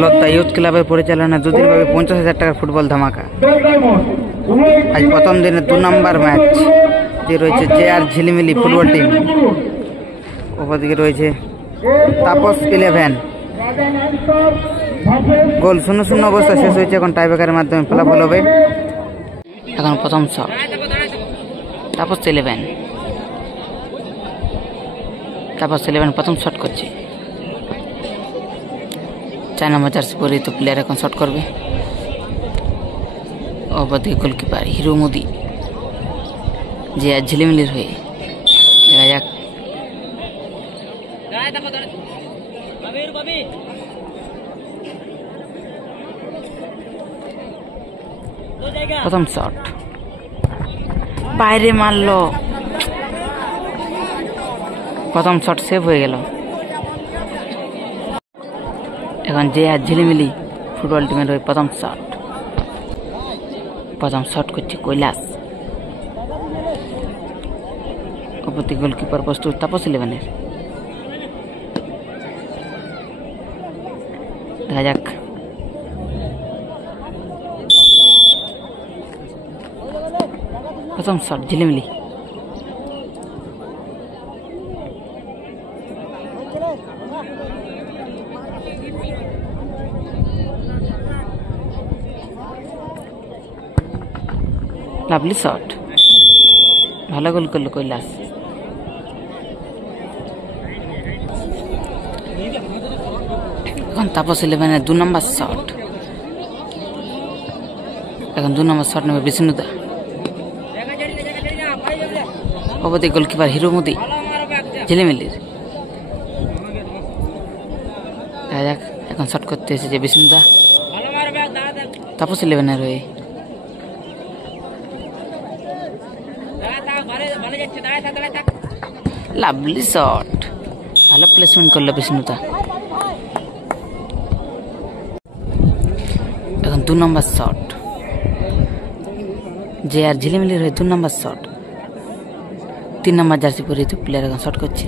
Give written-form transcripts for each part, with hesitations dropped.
লতা youth ক্লাবের পরিচালনা দুদিন ব্যাপী 50,000 টাকার ফুটবল ধামাকা। আজ প্রথম দিনে 2 নম্বর ম্যাচ যে রয়েছে JR ঝিলিমিলি ফুটবল টিম, ওপরদিকে রয়েছে তাপস 11। গোল 0-0 অবস্থা শেষ হয়েছে। এখন টাইব্রেকারের মাধ্যমে ফলাফল হবে। এখন প্রথম শট তাপস 11। তাপস 11 প্রথম শট করছে। 4 নম্বর জার্সি পরিহিত প্লেয়ার এখন শট করবে। অপরদিকে গোলকিপার হিরো মোদি JR ঝিলিমিলির হয়ে। দেখা যাক প্রথম শট বাইরে মারলো। প্রথম শট সেভ হয়ে গেল। এখন JR ঝিলিমিলি ফুটবল টিমের হয়ে প্রথম শট করছে কৈলাস। অপরদিকে গোলকিপার প্রস্তুত তাপস 11-এর। দেখা যাক প্রথম শট ঝিলিমিলি। লাভলি শট, ভালো গোল করলো কৈলাস। এখন তাপস 11-এর 2 নম্বর শট। এখন 2 নম্বর শট নেবে বিষ্ণুদা। অবধি গোলকিপার হিরো মোদি ঝিলিমিলির। দেখা যাক এখন শট করতে এসেছে বিষ্ণুদা তাপস 11-এর হয়ে। লাভলি শট, ভালো প্লেসমেন্ট করলো বিষ্ণুদা। এখন 2 নম্বর শট JR ঝিলিমিলির হয়ে 2 নম্বর শট। 3 নম্বর জার্সি পরিহিত প্লেয়ার এখন শট করছে।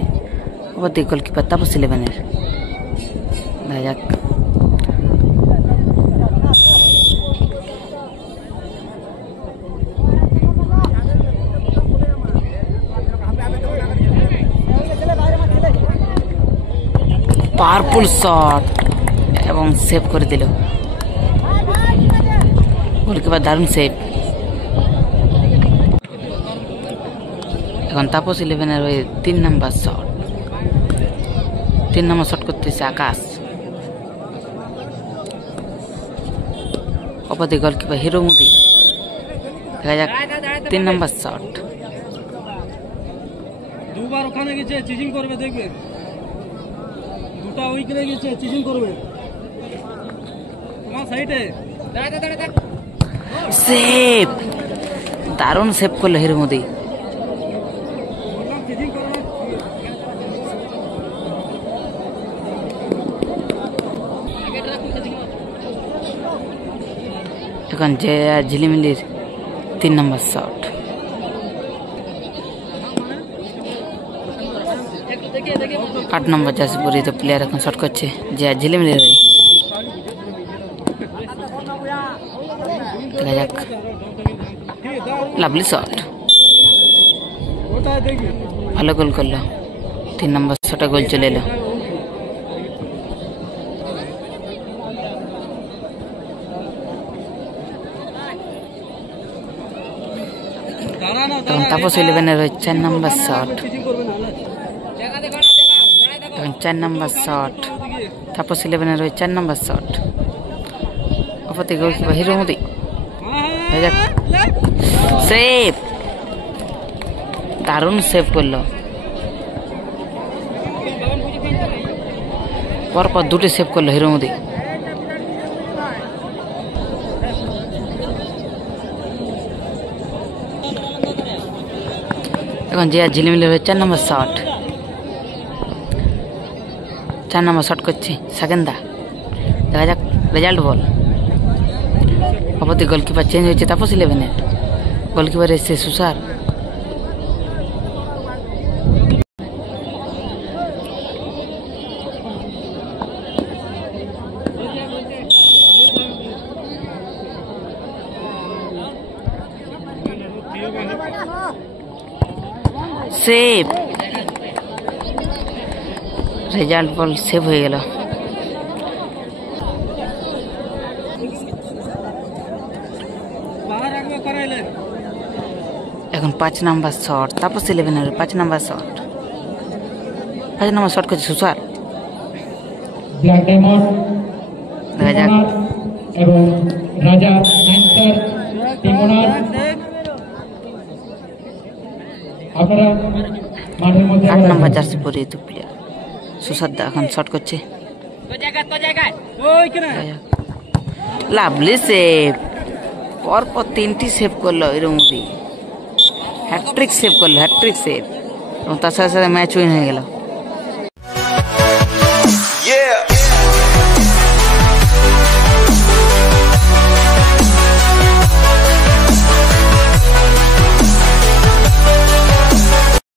অপরদিকে গোলকিপার তাপস 11-এর। দেখা যাক পাওয়ারফুল শট এবং সেভ করে দিল গোলকিপার, দারুণ সেভ। এখন তাপস 11-এর হয়ে 3 নম্বর শট। 3 নম্বর শট করতেছে আকাশ। অপরদিকে গোলকিপার হিরো মোদি। দেখা যাক 3 নম্বর শট। দুবার ওখানে গেছে চিজিং করবে, দেখবে দুটো উইকেটে গেছে চিজিং করবে তোমার সাইডে। সেভ, দারুণ সেভ করলো হিরো মোদি। এখন JR ঝিলিমিলির 3 নম্বর শট। আট নম্বর জার্সি পরিহিত প্লেয়ার এখন শট করছে JR ঝিলিমিলির হয়ে। দেখা যাক লাভলি শট, ভালো গোল করলো। 3 নম্বর শটে গোল চলে এলো। এখন তাপস 11-এর হয়ে 4 নম্বর শট। এখন 4 নম্বর শট তাপস 11-এর হয়ে 4 নম্বর শট। অপরদিকে গোলকিপার হিরো মোদি। সেভ, দারুণ সেভ করলো। পরপর 2টি সেভ করলো হিরো মোদি। এখন JR ঝিলিমিলি হয়ে 4 নম্বর শট। 4 নম্বর শট করছে সাকেন্দা। দেখা যাক রেজাল্ট বল। অপরদিকে গোলকিপার চেঞ্জ হয়েছে তাপস 11-এর। গোলকিপার এসছে সুসার। সেভ, রেজাল্ট বল সেভ হয়ে গেল। बाहर आगे कराइले এখন 5 নাম্বার শট, তাপস 11 এর 5 নাম্বার শট, 5 নাম্বার শট করছে সুসার। ব্ল্যাক ডায়মন্ড দেখা যাক এবং রাজা অ্যান্সার টিমোনার। আপনারা মাঠের মধ্যে 8 নাম্বার জার্সি পরে তো প্লেয়ার সুসার দা এখন শট করছে। ওইখানে লাভলি সেভ, পরপর 3টি সেভ করলো এরমুদি, হ্যাট্রিক সেভ করলো, হ্যাট্রিক সেভ, এবং তার সাথে সাথে ম্যাচ উইন হয়ে গেল।